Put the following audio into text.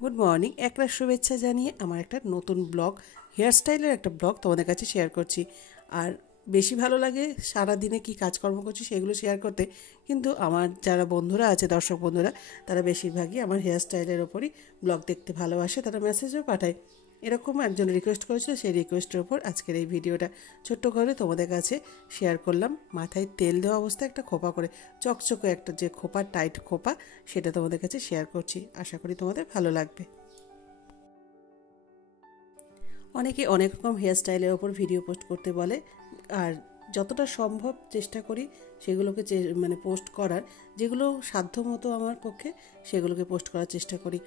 Good morning, একটা শুভেচ্ছা জানিয়ে আমার একটা নতুন ব্লগ, হেয়ার স্টাইলের একটা ব্লগ তোমাদের কাছে শেয়ার করছি। আর বেশি ভালো লাগে সারাদিনে কি কাজকর্ম করছি সেগুলো শেয়ার করতে, কিন্তু আমার যারা বন্ধুরা আছে, দর্শক বন্ধুরা, তারা বেশিরভাগই আমার হেয়ার স্টাইলের ওপরই ব্লগ দেখতে ভালোবাসে, তারা মেসেজও পাঠায়। এরকম একজন রিকোয়েস্ট করেছিল, সেই রিকোয়েস্টের ওপর আজকের এই ভিডিওটা ছোট্ট করে তোমাদের কাছে শেয়ার করলাম। মাথায় তেল দেওয়া অবস্থায় একটা খোপা করে, চকচকে একটা যে খোপা, টাইট খোপা, সেটা তোমাদের কাছে শেয়ার করছি। আশা করি তোমাদের ভালো লাগবে। অনেকে অনেক রকম হেয়ার স্টাইলের ওপর ভিডিও পোস্ট করতে বলে, আর যতটা সম্ভব চেষ্টা করি সেগুলোকে পোস্ট করার, যেগুলো সাধ্যমতো আমার পক্ষে সেগুলোকে পোস্ট করার চেষ্টা করি।